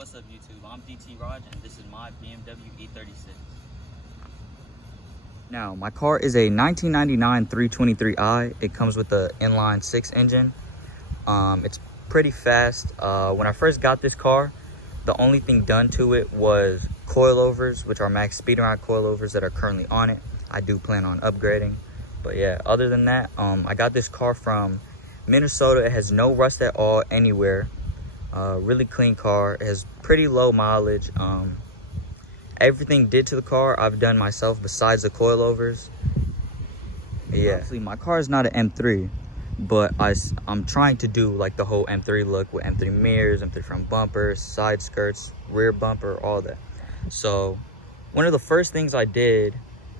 What's up YouTube? I'm DT Raj and this is my BMW E36. Now, my car is a 1999 323i. It comes with the inline 6 engine. It's pretty fast. When I first got this car, the only thing done to it was coilovers, which are max speed ride coilovers that are currently on it. I do plan on upgrading. But yeah, other than that, I got this car from Minnesota. It has no rust at all anywhere. Really clean car. It has pretty low mileage. Everything did to the car I've done myself besides the coilovers. Yeah, actually my car is not an M3, but I'm trying to do like the whole M3 look with M3 mirrors, M3 front bumpers, side skirts, rear bumper, all that. So one of the first things I did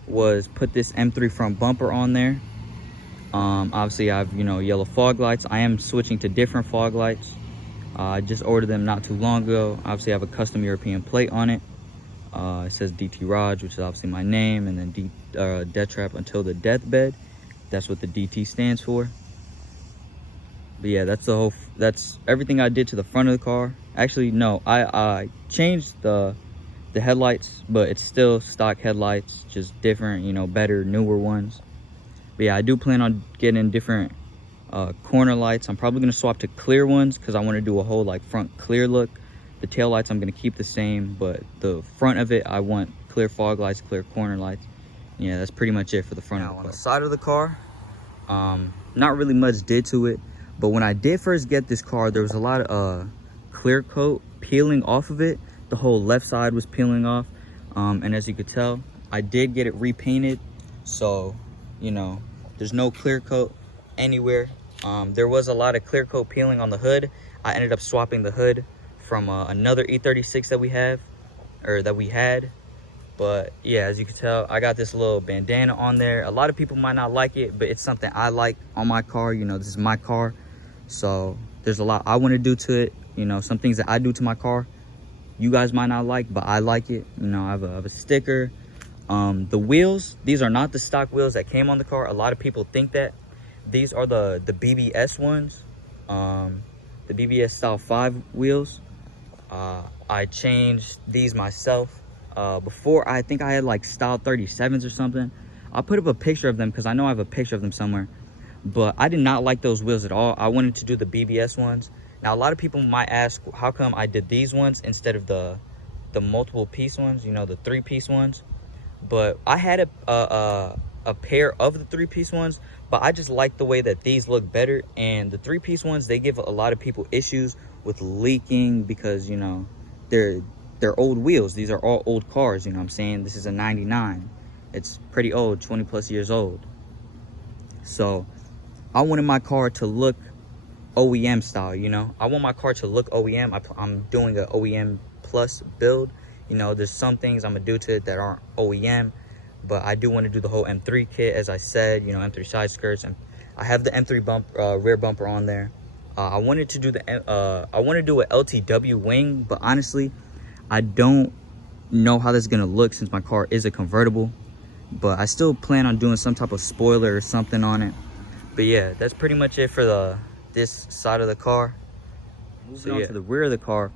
was put this M3 front bumper on there. Obviously I have, yellow fog lights. I am switching to different fog lights. I just ordered them not too long ago. Obviously I have a custom European plate on it. It says DT Raj, which is obviously my name, and then Death Trap Until the Deathbed. That's what the DT stands for. But yeah, that's everything I did to the front of the car. Actually, no, I changed the headlights, but it's still stock headlights, just different, better, newer ones. But yeah, I do plan on getting different corner lights. I'm probably gonna swap to clear ones because I want to do a whole like front clear look. The tail lights I'm going to keep the same, but the front of it, I want clear fog lights, clear corner lights. Yeah, that's pretty much it for the front of the car. On the side of the car, not really much did to it, but when I did first get this car, there was a lot of clear coat peeling off of it. The whole left side was peeling off, and as you could tell, I did get it repainted, so, there's no clear coat anywhere. There was a lot of clear coat peeling on the hood. I ended up swapping the hood from another E36 that we had. But yeah, as you can tell, I got this little bandana on there. A lot of people might not like it, but it's something I like on my car. This is my car, so there's a lot I want to do to it. Some things that I do to my car you guys might not like, but I like it. I have a sticker. The wheels, these are not the stock wheels that came on the car. A lot of people think that these are the BBS ones, the BBS style 5 wheels. I changed these myself. Before, I think I had like style 37s or something. I'll put up a picture of them because I know I have a picture of them somewhere. But I did not like those wheels at all. I wanted to do the BBS ones. Now, a lot of people might ask, how come I did these ones instead of the multiple piece ones, the 3-piece ones? But I had a pair of the 3-piece ones, but I just like the way that these look better. And the 3-piece ones, they give a lot of people issues with leaking because they're old wheels. These are all old cars. What I'm saying, this is a 99. It's pretty old, 20 plus years old. So I wanted my car to look OEM style. I want my car to look OEM. I'm doing an OEM plus build. There's some things I'm gonna do to it that aren't OEM, but I do want to do the whole M3 kit, as I said. M3 side skirts, and I have the M3 rear bumper on there. I wanted to do I want to do an LTW wing, but honestly, I don't know how this is gonna look since my car is a convertible. But I still plan on doing some type of spoiler or something on it. But yeah, that's pretty much it for this side of the car. Moving on to the rear of the car,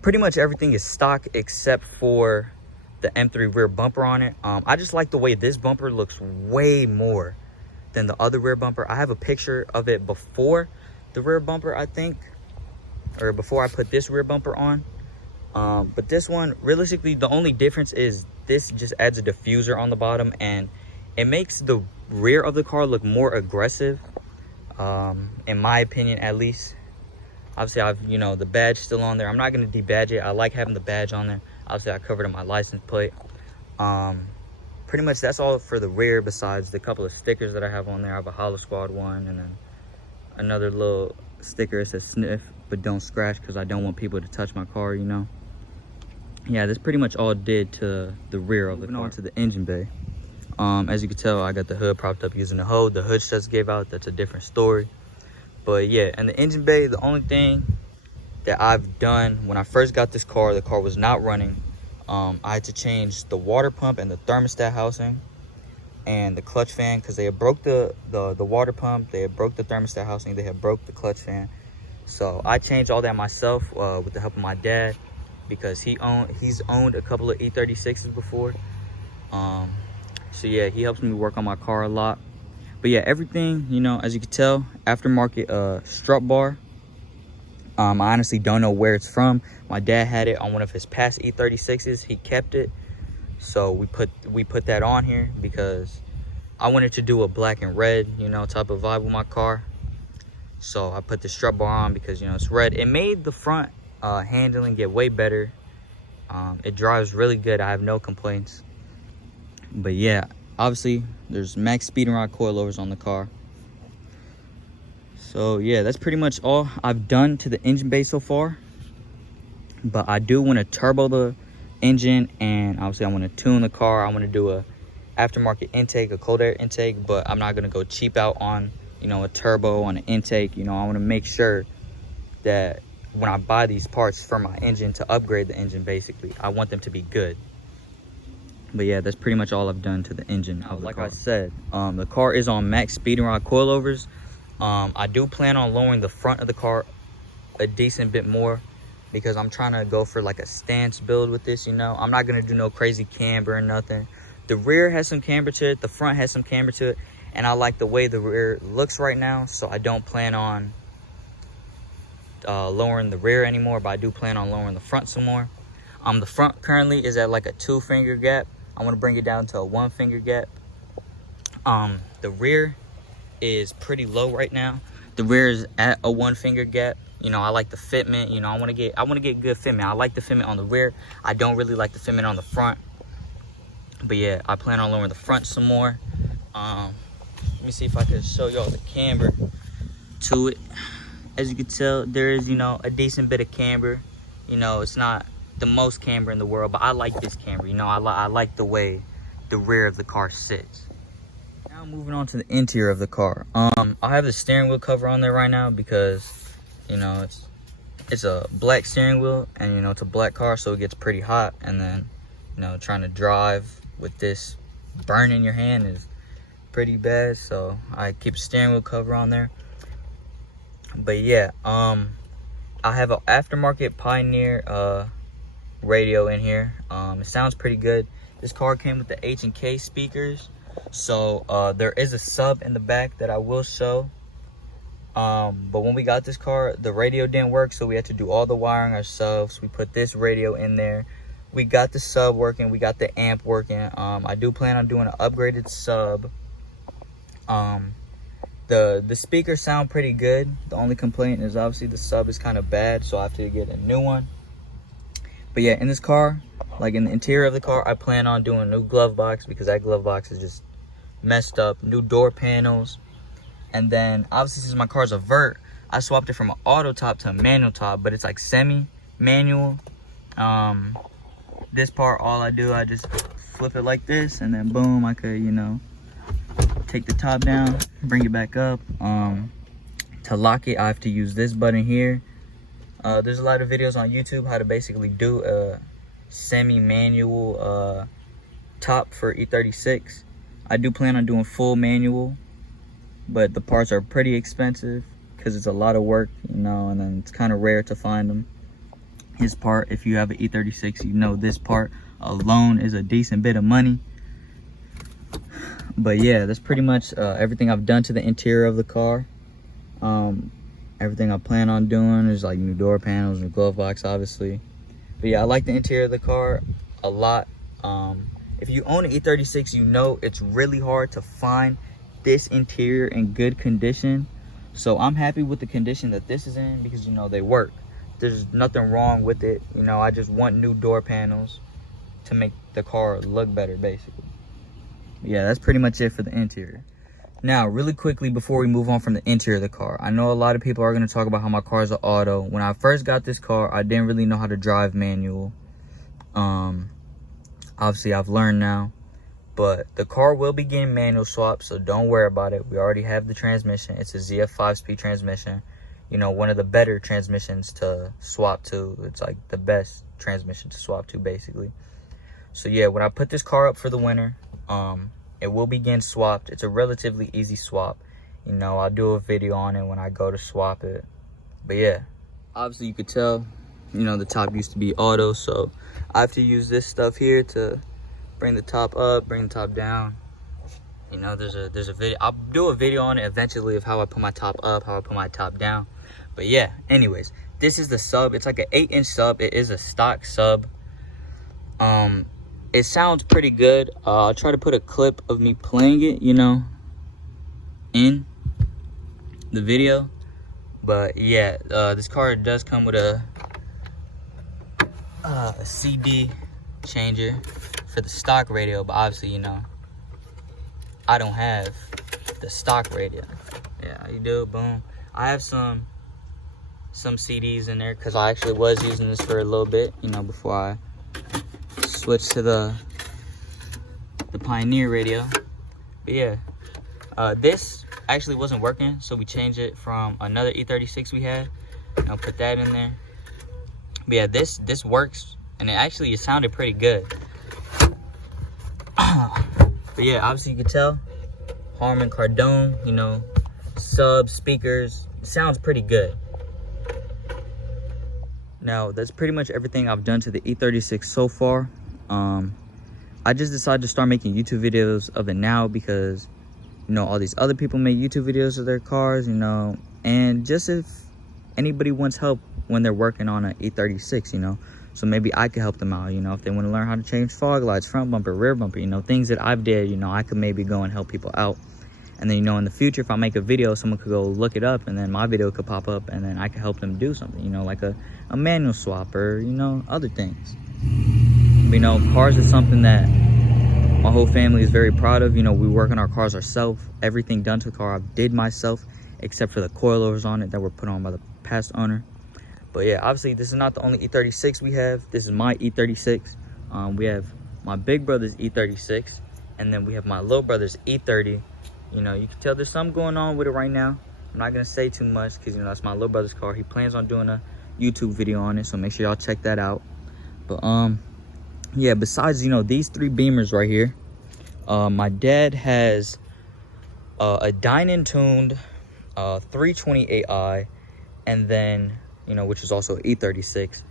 pretty much everything is stock except for the M3 rear bumper on it. I just like the way this bumper looks way more than the other rear bumper. I have a picture of it before the rear bumper, I think, or before I put this rear bumper on. But this one, realistically, the only difference is this just adds a diffuser on the bottom, and it makes the rear of the car look more aggressive, in my opinion, at least. Obviously, I've, the badge still on there. I'm not going to debadge it. I like having the badge on there. Obviously, I covered up my license plate. Pretty much that's all for the rear, besides the couple of stickers that I have on there. I have a Hollow Squad one, and then another little sticker. It says sniff but don't scratch, because I don't want people to touch my car. Yeah, that's pretty much all it did to the rear of the car. Moving on to the engine bay. As you can tell, I got the hood propped up using the hose. The hood struts gave out. That's a different story. But yeah, and the engine bay, the only thing that I've done, when I first got this car, the car was not running. I had to change the water pump and the thermostat housing and the clutch fan, because they had broke the water pump, they had broke the thermostat housing, they had broke the clutch fan. So I changed all that myself with the help of my dad, because he's owned a couple of E36s before. So yeah, he helps me work on my car a lot. But yeah, everything, you know, as you can tell, aftermarket strut bar. I honestly don't know where it's from. My dad had it on one of his past E36s. He kept it, so we put that on here because I wanted to do a black and red, you know, type of vibe with my car. So I put the strut bar on because, you know, it's red. It made the front handling get way better. It drives really good. I have no complaints. But yeah, obviously there's max speed and rod coilovers on the car. So yeah, that's pretty much all I've done to the engine bay so far. But I do want to turbo the engine, and obviously I want to tune the car. I want to do a aftermarket intake, a cold air intake, but I'm not going to go cheap out on, you know, a turbo on an intake. You know, I want to make sure that when I buy these parts for my engine to upgrade the engine, basically, I want them to be good. But yeah, that's pretty much all I've done to the engine of the car. Like I said, the car is on max speed and rod coilovers. I do plan on lowering the front of the car a decent bit more, because I'm trying to go for like a stance build with this, you know. I'm not going to do no crazy camber or nothing. The rear has some camber to it. The front has some camber to it. And I like the way the rear looks right now, so I don't plan on lowering the rear anymore, but I do plan on lowering the front some more. The front currently is at like a 2-finger gap. I want to bring it down to a 1-finger gap. The rear is pretty low right now. The rear is at a 1-finger gap. You know, I like the fitment. You know, I want to get good fitment. I like the fitment on the rear. I don't really like the fitment on the front. But yeah, I plan on lowering the front some more. Let me see if I can show y'all the camber to it. As you can tell, there is, you know, a decent bit of camber. You know, it's not the most camber in the world, but I like this camber. You know, I like the way the rear of the car sits. Now moving on to the interior of the car. I have the steering wheel cover on there right now because, you know, it's a black steering wheel, and, you know, it's a black car, so it gets pretty hot. And then, you know, trying to drive with this burning your hand is pretty bad, so I keep a steering wheel cover on there. But yeah, I have an aftermarket Pioneer radio in here. It sounds pretty good. This car came with the H&K speakers, so there is a sub in the back that I will show. But when we got this car, the radio didn't work, so we had to do all the wiring ourselves. We put this radio in there. We got the sub working. We got the amp working. I do plan on doing an upgraded sub. The speakers sound pretty good. The only complaint is obviously the sub is kind of bad, so I have to get a new one. But yeah, in this car, like in the interior of the car, I plan on doing a new glove box because that glove box is just messed up. New door panels. And then obviously, since my car's a vert, I swapped it from an auto top to a manual top, but it's like semi-manual. This part, all I do, I just flip it like this, and then boom, I could, you know, take the top down, bring it back up. To lock it, I have to use this button here. There's a lot of videos on YouTube how to basically do a semi-manual top for E36. I do plan on doing full manual, but the parts are pretty expensive because it's a lot of work, you know, and then it's kind of rare to find them. His part, if you have an E36, you know this part alone is a decent bit of money. But yeah, that's pretty much everything I've done to the interior of the car. Everything I plan on doing is like new door panels, new glove box, obviously. But yeah, I like the interior of the car a lot. If you own an E36, you know it's really hard to find this interior in good condition. So I'm happy with the condition that this is in because, you know, they work. There's nothing wrong with it. You know, I just want new door panels to make the car look better, basically. Yeah, that's pretty much it for the interior. Now, really quickly before we move on from the interior of the car, I know a lot of people are going to talk about how my car is an auto. When I first got this car, I didn't really know how to drive manual. Obviously, I've learned now. But the car will be getting manual swaps, so don't worry about it. We already have the transmission. It's a ZF 5-speed transmission. You know, one of the better transmissions to swap to. It's like the best transmission to swap to, basically. So yeah, when I put this car up for the winter, it will be getting swapped. It's a relatively easy swap. You know, I'll do a video on it when I go to swap it. But yeah, obviously you could tell, you know, the top used to be auto, so I have to use this stuff here to bring the top up, bring the top down. You know, there's a video. I'll do a video on it eventually of how I put my top up, how I put my top down. But yeah, anyways, this is the sub. It's like an 8-inch sub. It is a stock sub. It sounds pretty good. I'll try to put a clip of me playing it, you know, in the video. But yeah, this car does come with a CD changer for the stock radio, but obviously, you know, I don't have the stock radio. Yeah, you do, boom. I have some CDs in there because I actually was using this for a little bit, you know, before I switched to the Pioneer radio. But yeah, this actually wasn't working, so we changed it from another E36 we had. I'll put that in there. But yeah, this works, and it sounded pretty good. But yeah, obviously you can tell Harman Kardon, you know, sub speakers, sounds pretty good. Now that's pretty much everything I've done to the E36 so far. I just decided to start making YouTube videos of it now because, you know, all these other people make YouTube videos of their cars, you know, and just if anybody wants help when they're working on an E36, you know, so maybe I could help them out, you know, if they want to learn how to change fog lights, front bumper, rear bumper, you know, things that I've did, you know, I could maybe go and help people out. And then, you know, in the future, if I make a video, someone could go look it up, and then my video could pop up, and then I could help them do something, you know, like a manual swap or, you know, other things. But, you know, cars is something that my whole family is very proud of. You know, we work on our cars ourselves. Everything done to the car I did myself, except for the coilovers on it that were put on by the past owner. But yeah, obviously this is not the only E36 we have. This is my E36. We have my big brother's E36, and then we have my little brother's E30. You know, you can tell there's something going on with it right now. I'm not gonna say too much because, you know, that's my little brother's car. He plans on doing a YouTube video on it, so make sure y'all check that out. But yeah, besides, you know, these 3 Beamers right here, my dad has a Dynan tuned 328i, and then, you know, which is also E36,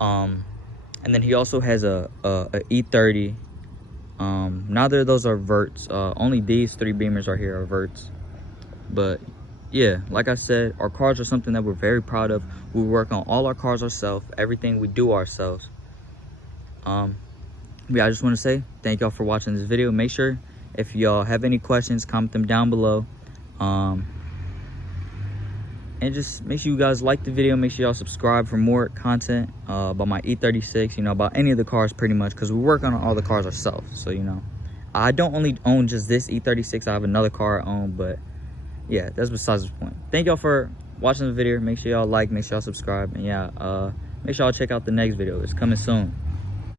and then he also has a E30. Neither of those are verts. Only these 3 Beamers right here are verts. But yeah, like I said, our cars are something that we're very proud of. We work on all our cars ourselves. Everything we do ourselves. Yeah, I just want to say thank y'all for watching this video. Make sure if y'all have any questions, comment them down below. And just make sure you guys like the video. Make sure y'all subscribe for more content about my E36, you know, about any of the cars pretty much, because we work on all the cars ourselves. So, you know, I don't only own just this E36. I have another car I own, but yeah, that's besides the point. Thank y'all for watching the video. Make sure y'all like, make sure y'all subscribe, and yeah, make sure y'all check out the next video. It's coming soon.